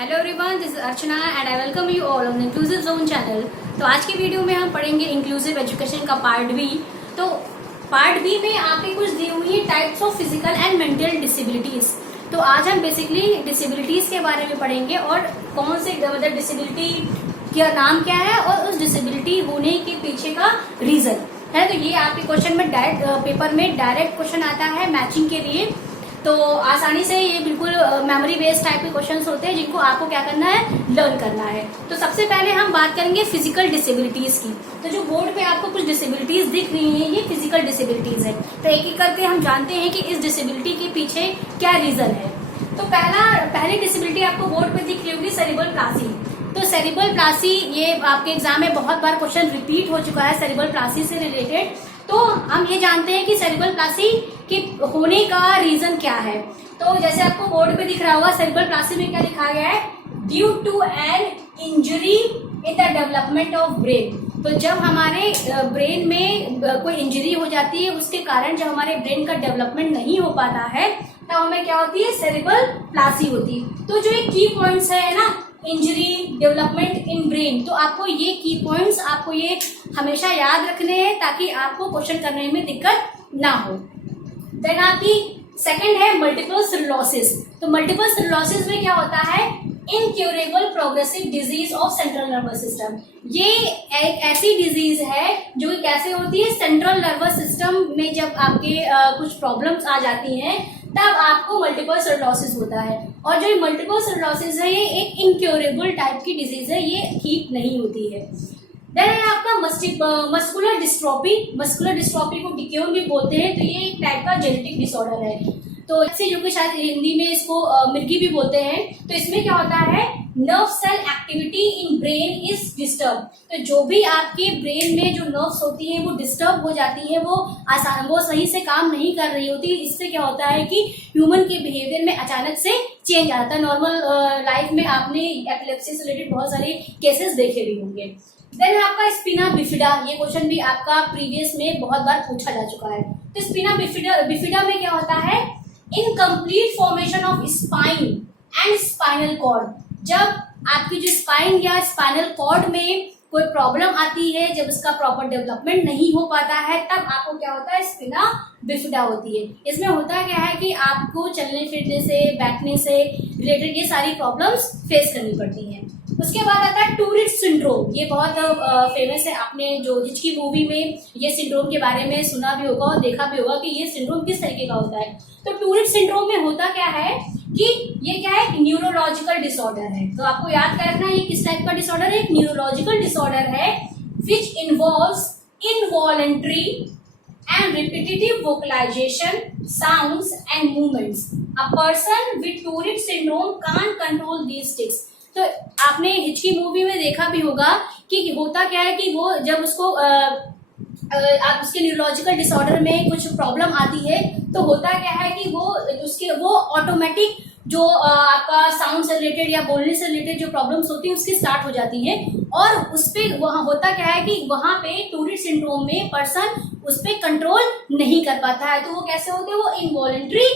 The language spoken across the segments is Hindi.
Hello everyone, this is Archana and I welcome you all on inclusive zone channel. तो आज की वीडियो में हम पढ़ेंगे इंक्लूसिव एजुकेशन का पार्ट बी। तो पार्ट बी में आपके कुछ दी हुई है types of physical and mental disabilities. तो आज हम बेसिकली डिसेबिलिटीज के बारे में पढ़ेंगे और कौन से मतलब डिसेबिलिटी का नाम क्या है और उस डिसेबिलिटी होने के पीछे का रीजन है। तो ये आपके क्वेश्चन में डायरेक्ट पेपर में डायरेक्ट क्वेश्चन आता है मैचिंग के लिए। तो आसानी से ये बिल्कुल मेमोरी बेस्ड टाइप के क्वेश्चंस होते हैं जिनको आपको क्या करना है, लर्न करना है। तो सबसे पहले हम बात करेंगे फिजिकल डिसेबिलिटीज की। तो जो बोर्ड पे आपको कुछ डिसेबिलिटीज दिख रही हैं ये फिजिकल डिसेबिलिटीज है। तो एक एक करके हम जानते हैं कि इस डिसेबिलिटी के पीछे क्या रीजन है। तो पहली डिसेबिलिटी आपको बोर्ड पे दिख रही होगी सेरिब्रल प्लासी। तो सेरिब्रल प्लासी ये आपके एग्जाम में बहुत बार क्वेश्चन रिपीट हो चुका है सेरिब्रल प्लासी से रिलेटेड। तो हम ये जानते हैं कि सेरिब्रल प्लासी के होने का रीजन क्या है। तो जैसे आपको बोर्ड पे दिख रहा होगा सेरिब्रल प्लासी में क्या लिखा गया है, due to an injury in the development of brain. तो जब हमारे ब्रेन में कोई इंजरी हो जाती है उसके कारण जब हमारे ब्रेन का डेवलपमेंट नहीं हो पाता है तब हमें क्या होती है, सेरिब्रल प्लासी होती है। तो जो एक की पॉइंट्स है ना, इंजरी, डेवलपमेंट इन ब्रेन, तो आपको ये की पॉइंट्स आपको ये हमेशा याद रखने हैं ताकि आपको क्वेश्चन करने में दिक्कत ना हो। देन आपकी सेकंड है मल्टीपल स्क्लेरोसिस। तो मल्टीपल स्क्लेरोसिस में क्या होता है, incurable progressive disease of central nervous system. ये एक ऐसी डिजीज है जो कैसे होती है, सेंट्रल नर्वस सिस्टम में जब आपके कुछ प्रॉब्लम्स आ जाती हैं तब आपको मल्टीपल स्क्लेरोसिस होता है। और जो मल्टीपल स्क्लेरोसिस है ये एक इनक्यूरेबल टाइप की डिजीज है, ये ठीक नहीं होती है। देन है आपका मस्कुलर डिस्ट्रोफी। मस्कुलर डिस्ट्रोफी को डिक्योन भी बोलते हैं। तो ये एक टाइप का जेनेटिक डिसऑर्डर है। तो इससे जो कि शायद हिंदी में इसको मिर्गी भी बोलते हैं। तो इसमें क्या होता है, nerve cell activity in brain is disturb. तो जो भी आपके ब्रेन में जो नर्व्स होती है वो डिस्टर्ब हो जाती है, वो सही से काम नहीं कर रही होती। इससे क्या होता है कि ह्यूमन के बिहेवियर में अचानक से चेंज आता है। नॉर्मल लाइफ में आपने एपिलेप्सी से रिलेटेड बहुत सारे केसेस देखे भी होंगे। देन आपका स्पिना बिफिडा, ये क्वेश्चन भी आपका प्रीवियस में बहुत बार पूछा जा चुका है। तो स्पिना बिफिडा में क्या होता है, incomplete formation of spine and spinal cord. जब आपकी जो स्पाइन या स्पाइनल कॉर्ड में कोई प्रॉब्लम आती है, जब इसका प्रॉपर डेवलपमेंट नहीं हो पाता है तब आपको क्या होता है, स्पिना बिफिडा होती है। इसमें होता क्या है कि आपको चलने फिरने से, बैठने से रिलेटेड ये सारी प्रॉब्लम्स फेस करनी पड़ती हैं। उसके बाद आता है टूरिट सिंड्रोम। ये बहुत फेमस है, आपने जो हिचकी मूवी में ये सिंड्रोम के बारे में सुना भी होगा और देखा भी होगा कि ये सिंड्रोम किस तरीके का होता है। तो टूरिट सिंड्रोम में होता क्या है कि ये क्या है, न्यूरोलॉजिकल डिसऑर्डर है। तो आपको याद कर रखना ये किस टाइप का डिसऑर्डर है, एक न्यूरोलॉजिकल डिसऑर्डर है which involves involuntary and repetitive vocalization, sounds and movements. A person with Tourette syndrome can't control these tics. तो आपने हिचकी मूवी में देखा भी होगा कि होता क्या है कि वो जब उसको आप उसके न्यूरोलॉजिकल डिसऑर्डर में कुछ प्रॉब्लम आती है तो होता क्या है कि वो ऑटोमेटिक जो आपका साउंड से रिलेटेड या बोलने से रिलेटेड जो प्रॉब्लम्स होती है उसकी स्टार्ट हो जाती है। और उस पे वहाँ होता क्या है कि वहाँ पे टूरिट सिंड्रोम में पर्सन उस पे कंट्रोल नहीं कर पाता है। तो वो कैसे होते हैं, वो इनवॉलंटरी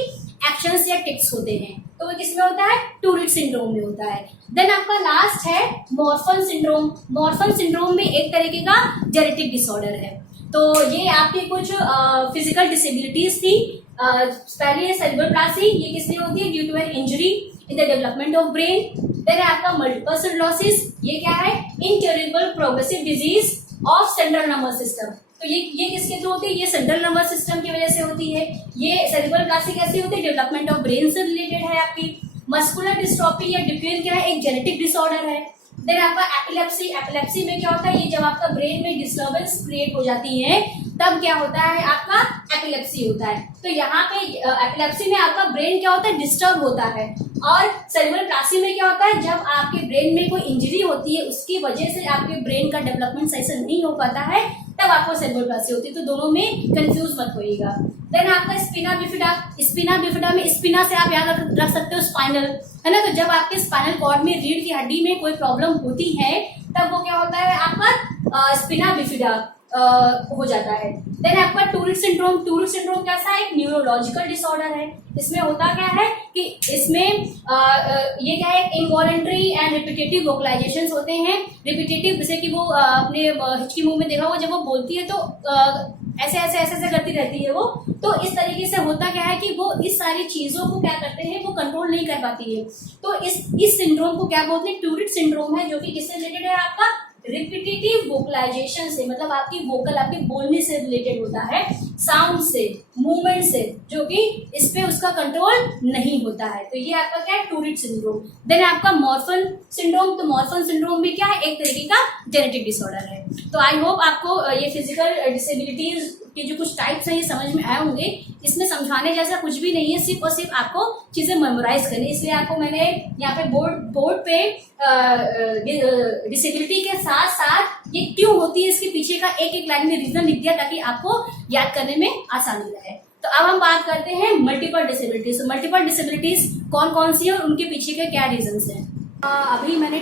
एक्शंस या टिक्स होते हैं। तो वो किसमें होता है, टूरिट सिंड्रोम में होता है। देन आपका लास्ट है मॉर्फन सिंड्रोम। मॉर्फन सिंड्रोम में एक तरीके का जेनेटिक डिसऑर्डर है। तो ये आपकी कुछ फिजिकल डिसेबिलिटीज थी। पहले सेरिब्रल प्लासी, ये किस लिए होती है, due to an injury in the development of brain. Then आपका मल्टीपल स्क्लेरोसिस, ये क्या है, incurable progressive disease of central nervous system. तो ये किसके थ्रू होती है, ये सेंट्रल नर्वस सिस्टम की वजह से होती है। ये सेरिब्रल प्लासी कैसे होती है, डेवलपमेंट ऑफ ब्रेन से रिलेटेड है आपकी। मस्कुलर डिस्ट्रोफी या डिप्यून क्या है, एक जेनेटिक डिसऑर्डर है। देन आपका एपिलेप्सी। एपिलेप्सी में क्या होता है, ये जब आपका ब्रेन में डिस्टर्बेंस क्रिएट हो जाती है तब क्या होता है, आपका एपिलेप्सी होता है। तो यहाँ पे एपिलेप्सी में आपका ब्रेन क्या होता है, डिस्टर्ब होता है। और सेरिब्रल प्लासी में क्या होता है, जब आपके ब्रेन में कोई इंजरी होती है उसकी वजह से आपके ब्रेन का डेवलपमेंट सही से नहीं हो पाता है तब आपको सेरिब्रल प्लासी होती है। तो दोनों में कंफ्यूज मत होइएगा। देन आपका स्पिना बिफिडा। स्पिना बिफिडा में स्पिना से आप याद रख सकते हो स्पाइनल, है ना। तो जब आपके स्पाइनल कॉर्ड में रीढ़ की हड्डी में कोई प्रॉब्लम होती है तब वो क्या होता है, आपका स्पिना बिफिडा हो जाता है। देन आपका टूरेट सिंड्रोम। टूरेट सिंड्रोम कैसा है? एक न्यूरोलॉजिकल डिसऑर्डर है। इसमें होता क्या है कि इसमें ये क्या है, इनवॉलंटरी एंड रिपीटेटिव वोकलाइजेशंस होते हैं। रिपीटेटिव जैसे कि वो अपने हिचकी मुंह में देखा हुआ, जब वो बोलती है तो ऐसे ऐसे ऐसे ऐसे करती रहती है वो। तो इस तरीके से होता क्या है कि वो इस सारी चीजों को क्या करते हैं, वो कंट्रोल नहीं कर पाती है। तो इस सिंड्रोम को क्या बोलते हैं? टूरेट सिंड्रोम है, जो कि किससे रिलेटेड है? आपका रिपीटेटिव वोकलाइजेशन से, मतलब आपकी वोकल, आपके बोलने से रिलेटेड होता है, साउंड से, मूवमेंट से, जो कि इस पे उसका कंट्रोल नहीं होता है। तो ये आपका क्या है? Tourette syndrome. देन आपका मॉर्फन सिंड्रोम। तो मॉर्फन सिंड्रोम भी क्या है? एक तरीके का जेनेटिक डिसऑर्डर है। तो आई होप आपको ये फिजिकल डिसेबिलिटीज के जो कुछ टाइप्स हैं ये समझ में आए होंगे। इसमें समझाने जैसा कुछ भी नहीं है, सिर्फ और सिर्फ आपको चीजें मेमोराइज करनी। इसलिए आपको मैंने यहाँ पे बोर्ड पे डिसेबिलिटी के साथ साथ ये क्यों होती है इसके पीछे का एक एक लाइन में रीजन लिख दिया, ताकि आपको याद करने में आसानी रहे। तो अब हम बात करते हैं मल्टीपल डिसेबिलिटीज। तो मल्टीपल डिसेबिलिटीज कौन कौन सी है और उनके पीछे के क्या रीजंस हैं? अभी मैंने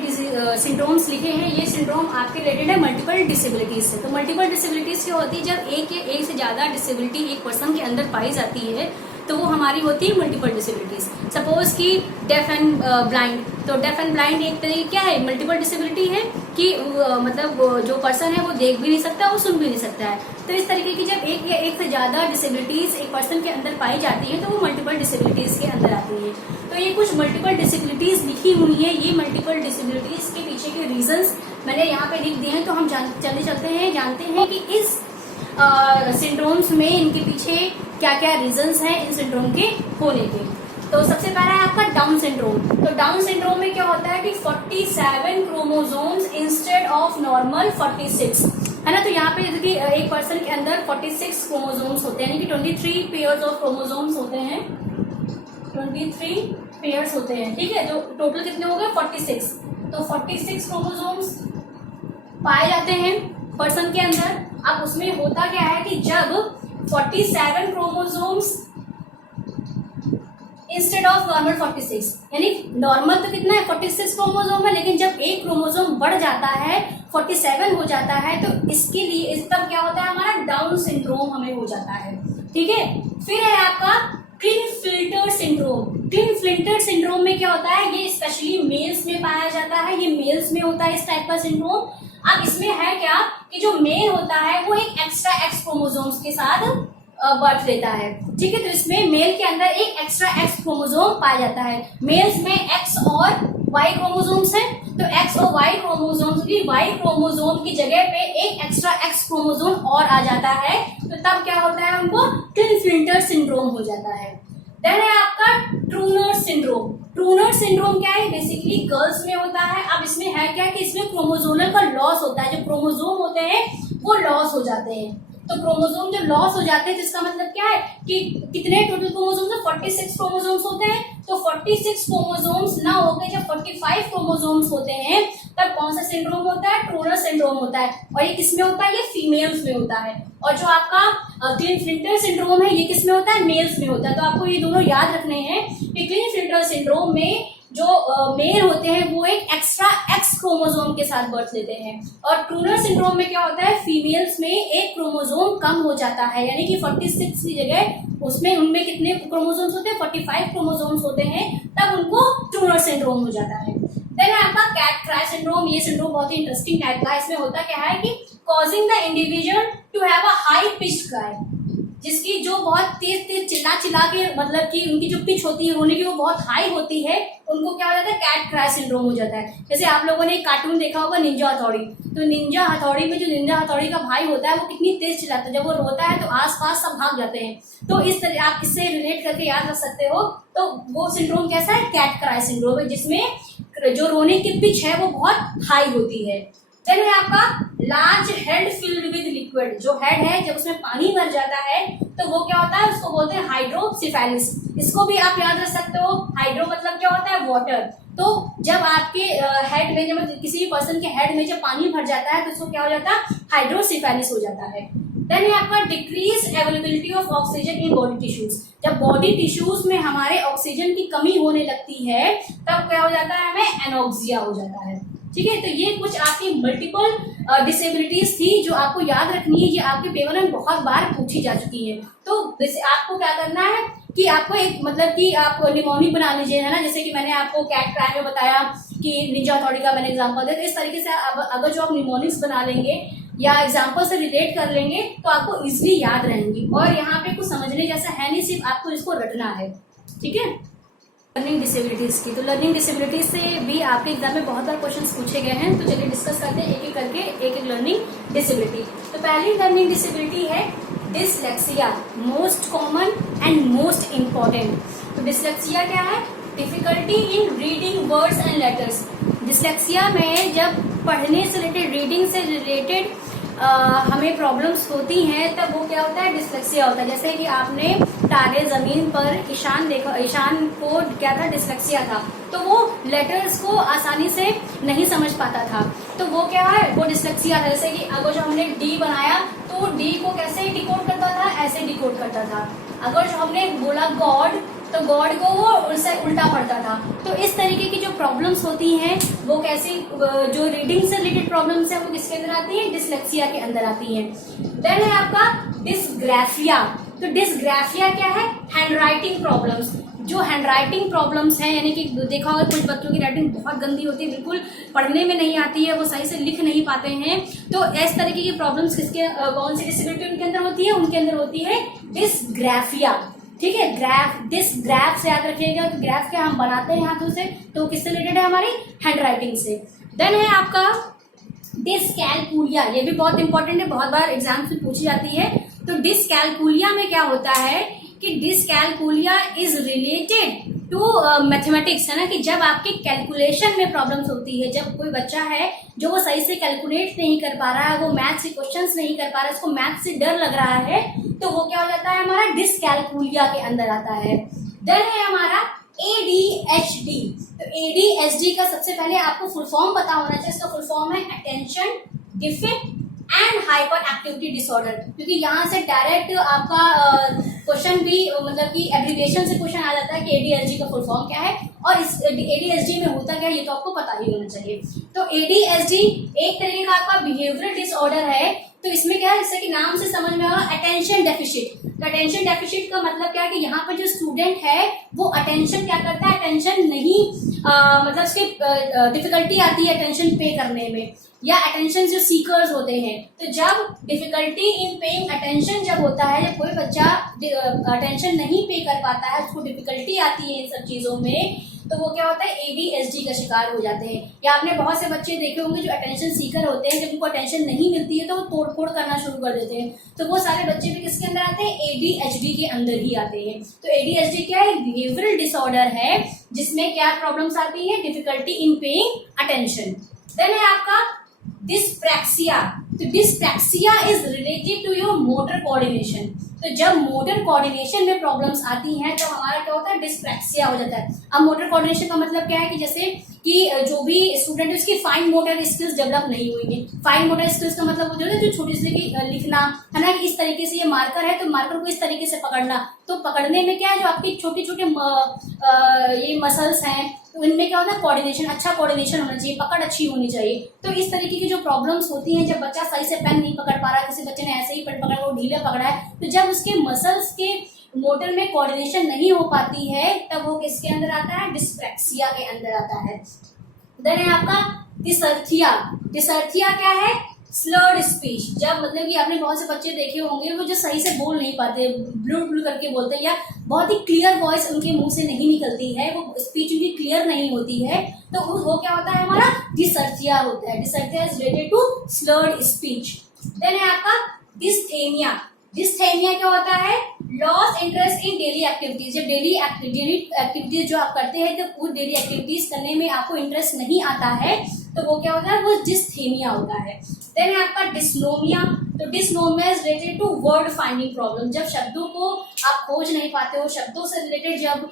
सिंड्रोम्स लिखे हैं। ये सिंड्रोम आपके रिलेटेड है मल्टीपल डिसेबिलिटीज से। तो मल्टीपल डिसेबिलिटीज क्या होती है? जब एक या एक से ज्यादा डिसेबिलिटी एक पर्सन के अंदर पाई जाती है तो वो हमारी होती है मल्टीपल डिसेबिलिटीज। सपोज कि डेफ एंड ब्लाइंड। तो डेफ एंड ब्लाइंड एक तरीके क्या है? मल्टीपल डिसेबिलिटी है कि मतलब जो पर्सन है वो देख भी नहीं सकता, वो सुन भी नहीं सकता है। तो इस तरीके की जब एक या एक से ज्यादा डिसेबिलिटीज एक पर्सन के अंदर पाई जाती है तो वो मल्टीपल डिसेबिलिटीज के अंदर आती है। तो ये कुछ मल्टीपल डिसेबिलिटीज लिखी हुई है। ये मल्टीपल डिसेबिलिटीज के पीछे के रीजंस मैंने यहाँ पे लिख दिए हैं। तो हम जानते हैं कि इस सिंड्रोम्स में इनके पीछे क्या क्या रीजंस हैं इन सिंड्रोम के होने के। तो सबसे पहला है आपका डाउन सिंड्रोम। तो डाउन सिंड्रोम में क्या होता है कि 47 क्रोमोसोम्स इंस्टेड ऑफ नॉर्मल 46, है ना। तो यहाँ पे यदि एक पर्सन के अंदर 46 क्रोमोसोम्स होते हैं, यानी कि 23 पेयर्स ऑफ क्रोमोसोम्स होते हैं, 23 पेयर्स होते हैं, ठीक है। जो टोटल कितने हो गए? 46। तो 46 क्रोमोसोम्स पाए जाते हैं पर्सन के अंदर। अब उसमें होता क्या है कि जब 47 क्रोमोसोम्स इंस्टेड ऑफ नॉर्मल 46, यानी नॉर्मल तो कितना है? 46 क्रोमोसोम है, लेकिन जब एक क्रोमोसोम बढ़ जाता है, 47 हो जाता है, तो इसके लिए तब क्या होता है? हमारा डाउन सिंड्रोम हमें हो जाता है, ठीक है। फिर है आपका क्लिनफिल्टर सिंड्रोम। क्लिनफिल्टर सिंड्रोम में क्या होता है? ये स्पेशली मेल्स में पाया जाता है। ये मेल्स में होता है इस टाइप का सिंड्रोम। अब इसमें है क्या कि जो मेल होता है वो एक एक्स्ट्रा एक्स क्रोमोसोम्स के साथ बर्थ लेता है, ठीक है। तो इसमें मेल के अंदर एक एक्स्ट्रा एक्स क्रोमोसोम पाया जाता है। मेल्स में एक्स और वाई क्रोमोसोम्स हैं, तो एक्स और वाई क्रोमोसोम्स की वाई क्रोमोसोम की जगह पे एक एक्स्ट्रा एक्स क्रोमोसोम और आ जाता है, तो तब क्या होता है? उनको क्लिनफिल्टर सिंड्रोम हो जाता है। देन है आपका ट्रूनर सिंड्रोम। ट्रूनर सिंड्रोम क्या है? बेसिकली गर्ल्स में होता है। अब इसमें है क्या कि इसमें क्रोमोसोमल का लॉस होता है। जो क्रोमोसोम होते हैं वो लॉस हो जाते हैं। तो क्रोमोसोम जो लॉस हो जाते हैं, जिसका मतलब क्या है कि कितने टोटल क्रोमोसोम्स? 46 क्रोमोसोम्स होते हैं। तो 46 क्रोमोसोम्स ना होकर जब 45 क्रोमोसोम्स होते हैं, तब कौन सा सिंड्रोम होता है? ट्रूनर सिंड्रोम होता है। और ये किसमें होता है? ये फीमेल्स में होता है। और जो आपका क्लिनफिल्टर सिंड्रोम है, ये किसमें होता है? मेल्स में होता है। तो आपको ये दोनों याद रखने हैं कि क्लिनफिल्टर सिंड्रोम में जो मेल होते हैं वो एक एक्स्ट्रा एक्स क्रोमोसोम के साथ बर्थ लेते हैं, और ट्रूनर सिंड्रोम में क्या होता है? फीमेल्स में एक क्रोमोसोम कम हो जाता है, यानी कि 46 की जगह उसमें उनमें कितने क्रोमोसोम्स होते हैं? 45 क्रोमोसोम्स होते हैं, तब उनको ट्रूनर सिंड्रोम हो जाता है। देन आपका कैट क्राई सिंड्रोम। ये सिंड्रोम बहुत ही इंटरेस्टिंग टाइप का है। इसमें होता क्या है कि causing the individual to have a high pitched cry, जिसकी जो बहुत तेज तेज चिल्ला के, मतलब कि उनकी जो पिच होती है रोने की वो बहुत हाई होती है, उनको क्या हो जाता है? कैट क्राई सिंड्रोम हो जाता है। जैसे आप लोगों ने एक कार्टून देखा होगा निंजा हथौड़ी। तो निंजा हथौड़ी में जो निंजा हथौड़ी का भाई होता है वो कितनी तेज चिल्लाता है, जब वो रोता है तो आसपास सब भाग जाते हैं। तो इस तरह आप इससे रिलेट करके याद रख सकते हो। तो वो सिंड्रोम कैसा है? कैट क्राई सिंड्रोम है, जिसमें जो रोने की पिच है वो बहुत हाई होती है। देन है आपका large head filled with liquid. जो हेड है जब उसमें पानी भर जाता है तो वो क्या होता है? उसको बोलते हैं हाइड्रोसिफेलिस। इसको भी आप याद रख सकते हो। हाइड्रो मतलब क्या होता है? वाटर। तो जब आपके हेड में, जब किसी भी पर्सन के हेड में जब पानी भर जाता है तो उसको क्या हो जाता है? हाइड्रोसिफेलिस हो जाता है। देन है आपका decrease availability of oxygen in body tissues. जब बॉडी टिश्यूज में हमारे ऑक्सीजन की कमी होने लगती है तब क्या हो जाता है? हमें एनोक्सिया हो जाता है। ठीक है। तो ये कुछ आपकी मल्टीपल डिसेबिलिटीज थी जो आपको याद रखनी है, ये आपके पेपर में बहुत बार पूछी जा चुकी है। तो आपको क्या करना है कि आपको एक मतलब कि आप निमोनिक बना लीजिए, है ना, जैसे कि मैंने आपको कैट क्राई में बताया कि निंजा हथौड़ी का मैंने एग्जांपल दिया। तो इस तरीके से अगर जो आप निमोनिक्स बना लेंगे या एग्जांपल से रिलेट कर लेंगे तो आपको इजीली याद रहेंगी। और यहाँ पे कुछ समझने जैसा है नहीं, सिर्फ आपको इसको रटना है, ठीक है। लर्निंग डिसेबिलिटीज की, तो लर्निंग डिसेबिलिटीज से भी आपके एग्जाम में बहुत बार क्वेश्चंस पूछे गए हैं। तो चलिए डिस्कस करते हैं एक एक करके, एक एक लर्निंग डिसेबिलिटी। तो पहली लर्निंग डिसेबिलिटी है dyslexia, most common and most important. तो डिसलेक्सिया क्या है? Difficulty in reading words and letters. Dyslexia में जब पढ़ने से रिलेटेड, रीडिंग से रिलेटेड हमें प्रॉब्लम्स होती हैं, तब वो क्या होता है? डिसलेक्सिया होता है। जैसे कि आपने तारे जमीन पर ईशान देखा, ईशान को क्या था? डिसलेक्सिया था। तो वो लेटर्स को आसानी से नहीं समझ पाता था, तो वो क्या है? वो डिसलेक्सिया था। जैसे कि अगर जो हमने डी बनाया तो डी को कैसे डिकोड करता था? ऐसे डिकोड करता था। अगर जो हमने बोला गॉड, तो गॉड को वो उससे उल्टा पड़ता था। तो इस तरीके की जो प्रॉब्लम्स होती हैं वो कैसी, जो रीडिंग से रिलेटेड प्रॉब्लम्स है वो किसके अंदर आती है? डिसलेक्सिया के अंदर आती है। देन है आपका डिसग्राफिया। तो डिसग्राफिया क्या है? Handwriting problems. जो हैंडराइटिंग प्रॉब्लम्स हैं, यानी कि देखा होगा कुछ बच्चों की राइटिंग बहुत गंदी होती है, बिल्कुल पढ़ने में नहीं आती है, वो सही से लिख नहीं पाते हैं। तो इस तरीके की प्रॉब्लम्स किसके, कौन सी डिसेबिलिटी उनके अंदर होती है? उनके अंदर होती है डिसग्राफिया, ठीक है। ग्राफ, डिसग्राफ से याद रखिएगा कि ग्राफ क्या हम बनाते हैं हाथों से, तो किससे रिलेटेड है? हमारी हैंडराइटिंग से। देन है आपका डिसकैलकुलिया, ये भी बहुत इंपॉर्टेंट है, बहुत बार एग्जाम से पूछी जाती है। तो डिसकैलकुलिया में क्या होता है कि dyscalculia is related to mathematics, है ना, कि जब आपके कैलकुलेशन में प्रॉब्लम्स होती है, जब कोई बच्चा है जो वो सही से कैलकुलेट नहीं कर पा रहा है, वो मैथ से क्वेश्चंस नहीं कर पा रहा है, उसको मैथ से डर लग रहा है, तो वो क्या हो जाता है? हमारा डिसकैलकुलिया के अंदर आता है। देन है हमारा ADHD। तो ADHD का सबसे पहले आपको फुल फॉर्म पता होना चाहिए। इसका फुल फॉर्म है attention defeat and hyper activity disorder, क्योंकि यहाँ से डायरेक्ट आपका क्वेश्चन भी मतलब कि एब्रिविएशन से क्वेश्चन आ जाता है कि ADHD का फुल फॉर्म क्या है और इस ADHD में होता क्या है, ये तो आपको पता ही होना चाहिए। तो ADHD एक तरीके का आपका बिहेवियरल डिसऑर्डर है। तो इसमें क्या है, जैसे कि नाम से समझ में आएगा, अटेंशन डेफिशिट। तो अटेंशन डेफिशिट का मतलब क्या है कि यहाँ पर जो स्टूडेंट है वो अटेंशन क्या करता है? अटेंशन नहीं, मतलब उसकी डिफिकल्टी आती है अटेंशन पे करने में, या अटेंशन जो सीकर्स होते हैं। तो जब डिफिकल्टी इन पेइंग अटेंशन जब होता है, जब कोई बच्चा अटेंशन नहीं पे कर पाता है, उसको डिफिकल्टी आती है इन सब चीजों में, तो वो क्या होता है? ADHD का शिकार हो जाते हैं। या आपने बहुत से बच्चे देखे होंगे जो अटेंशन सीकर होते हैं, जब उनको अटेंशन नहीं मिलती है तो वो तोड़फोड़ करना शुरू कर देते हैं। तो वो सारे बच्चे भी किसके अंदर आते हैं? ADHD के अंदर ही आते हैं। तो ADHD क्या है? बिहेवियरल डिसऑर्डर है, जिसमें क्या प्रॉब्लम्स आती है? Difficulty in paying attention. Then है आपका डिस्प्रैक्सिया। तो dyspraxia is related to your motor coordination. तो जब मोटर कोऑर्डिनेशन में प्रॉब्लम्स आती हैं तो हमारा क्या होता है? डिस्प्रैक्सिया हो जाता है। अब मोटर कोऑर्डिनेशन का मतलब क्या है कि जैसे कि जो भी स्टूडेंट है उसकी फाइन मोटर स्किल्स डेवलप नहीं हुई है। फाइन मोटर स्किल्स का मतलब होता है जो छोटी सी लिखना, है ना, कि इस तरीके से ये मार्कर है तो मार्कर को इस तरीके से पकड़ना। तो पकड़ने में क्या है, जो आपकी छोटे छोटे ये मसल्स हैं, तो इनमें क्या होता है? कोऑर्डिनेशन, अच्छा कोऑर्डिनेशन होना चाहिए, पकड़ अच्छी होनी चाहिए। तो इस तरीके की जो प्रॉब्लम्स होती हैं, जब बच्चा सही से पेन नहीं पकड़ पा रहा है, किसी बच्चे ने ऐसे ही पेन पकड़ा, वो ढीला पकड़ा है, तो जब उसके मसल्स के मोटर में कोऑर्डिनेशन नहीं हो पाती है, तब वो किसके अंदर आता है? डिस्प्रैक्सिया के अंदर आता है। देन है आपका डिसर्थिया। डिसर्थिया क्या है? Slurred speech. जब मतलब कि आपने बहुत से बच्चे देखे होंगे वो जो सही से बोल नहीं पाते, ब्लू ब्लू करके बोलते हैं, या बहुत ही क्लियर वॉइस उनके मुंह से नहीं निकलती है, वो स्पीच उनकी क्लियर नहीं होती है, तो वो क्या होता है? हमारा डिसर्थिया होता है। Dysarthria is related to slurred speech. Then है आपका डिस्थेनिया। डिस्थेनिया क्या होता है? Loss interest in daily activities. जब डेली एक्टिविटीज जो आप करते हैं, जब वो डेली एक्टिविटीज करने में आपको इंटरेस्ट नहीं आता है, तो वो क्या होता है? वो डिस्थेनिया होता है। देन है आपका डिस्नोमिया। तो dysnomia is related to word finding problem. जब शब्दों को आप खोज नहीं पाते हो, शब्दों से रिलेटेड जब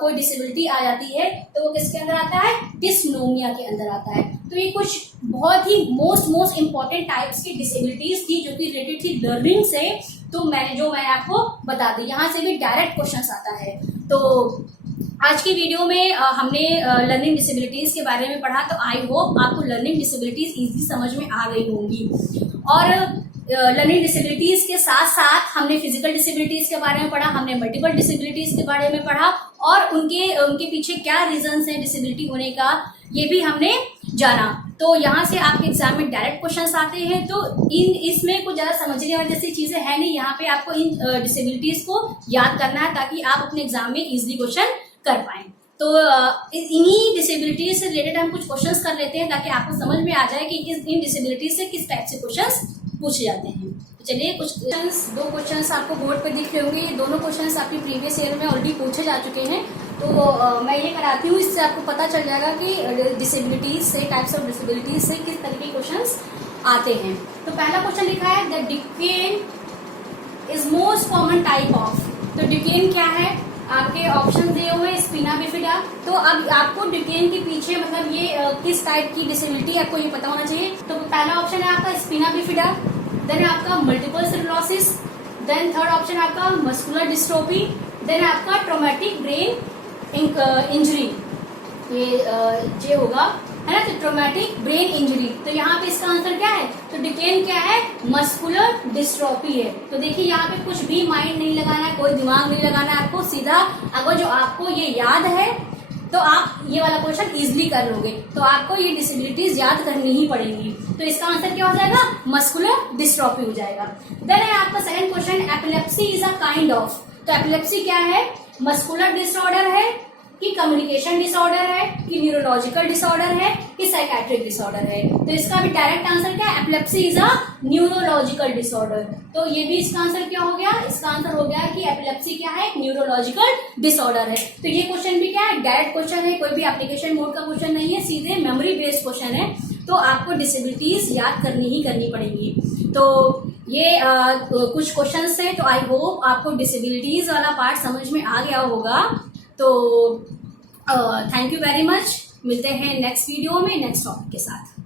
कोई डिसेबिलिटी आ जाती है, तो वो किसके अंदर आता है? डिस्नोमिया के अंदर आता है। तो ये कुछ बहुत ही मोस्ट इंपॉर्टेंट टाइप्स की डिसेबिलिटीज थी जो कि रिलेटेड थी लर्निंग से। तो मैंने आपको बता दी, यहाँ से भी डायरेक्ट क्वेश्चन आता है। तो आज की वीडियो में हमने लर्निंग डिसेबिलिटीज के बारे में पढ़ा, तो आई होप आपको लर्निंग डिसेबिलिटीज इजी समझ में आ गई होंगी। और लर्निंग डिसेबिलिटीज के साथ साथ हमने फिजिकल डिसेबिलिटीज के बारे में पढ़ा, हमने मल्टीपल डिसेबिलिटीज के बारे में पढ़ा और उनके पीछे क्या रीजंस हैं डिसेबिलिटी होने का, ये भी हमने जाना। तो यहाँ से आपके एग्जाम में डायरेक्ट क्वेश्चंस आते हैं, तो इसमें कुछ ज़्यादा समझने वाली जैसी चीज़ें है नहीं। यहाँ पे आपको इन डिसेबिलिटीज को याद करना है ताकि आप अपने एग्जाम में इजिली क्वेश्चन कर पाएं। तो इन्हीं डिसेबिलिटीज से रिलेटेड हम कुछ क्वेश्चंस कर लेते हैं ताकि आपको समझ में आ जाए कि इन डिसेबिलिटीज से किस टाइप से क्वेश्चंस पूछे जाते हैं। तो चलिए कुछ दो क्वेश्चंस आपको बोर्ड पे दिख रहे होंगे। ये दोनों क्वेश्चंस आपके प्रीवियस ईयर में ऑलरेडी पूछे जा चुके हैं, तो मैं ये कराती हूँ, इससे आपको पता चल जाएगा कि डिसेबिलिटीज से, टाइप्स ऑफ डिसेबिलिटीज से किस तरह के क्वेश्चंस आते हैं। तो पहला क्वेश्चन लिखा है the decane is most common type of. तो डिकेन क्या है, आपके ऑप्शन दिए हुए स्पिना बिफिडा। तो अब आपको डिकेन के पीछे मतलब ये किस टाइप की डिसेबिलिटी आपको ये पता होना चाहिए। तो पहला ऑप्शन है आपका स्पिना बिफिडा, देन आपका multiple sclerosis, then third option आपका मस्कुलर डिस्ट्रोफी, देन आपका ट्रॉमेटिक ब्रेन इंजरी, ये होगा है ना। तो ट्रॉमेटिक ब्रेन इंजरी, तो यहाँ पे इसका आंसर क्या है, तो डिकेन क्या है, मस्कुलर डिस्ट्रोफी है। तो देखिए यहाँ पे कुछ भी माइंड नहीं लगाना है, कोई दिमाग नहीं लगाना है आपको, सीधा अगर जो आपको ये याद है तो आप ये वाला क्वेश्चन इजिली कर लोगे। तो आपको ये डिसेबिलिटीज याद करनी ही पड़ेंगी। तो इसका आंसर क्या हो जाएगा, मस्कुलर डिस्ट्रोफी हो जाएगा। देन है आपका second question, epilepsy is a kind of. तो एपिलेप्सी क्या है, मस्कुलर डिसऑर्डर है कि कम्युनिकेशन डिसऑर्डर है कि न्यूरोलॉजिकल डिसऑर्डर है कि साइकेट्रिक डिसऑर्डर है। तो इसका भी डायरेक्ट आंसर क्या है, epilepsy is a neurological disorder. तो ये भी इसका आंसर क्या हो गया, इसका आंसर हो गया कि एपिलेप्सी क्या है, एक न्यूरोलॉजिकल डिसऑर्डर है। तो ये क्वेश्चन भी क्या है, डायरेक्ट क्वेश्चन है, कोई भी एप्लीकेशन मोड का क्वेश्चन नहीं है, सीधे मेमोरी बेस्ड क्वेश्चन है। तो आपको डिसेबिलिटीज याद करनी ही करनी पड़ेगी। तो ये कुछ क्वेश्चन है। तो आई होप आपको डिसेबिलिटीज वाला पार्ट समझ में आ गया होगा। तो थैंक यू वेरी मच। मिलते हैं नेक्स्ट वीडियो में नेक्स्ट टॉपिक के साथ।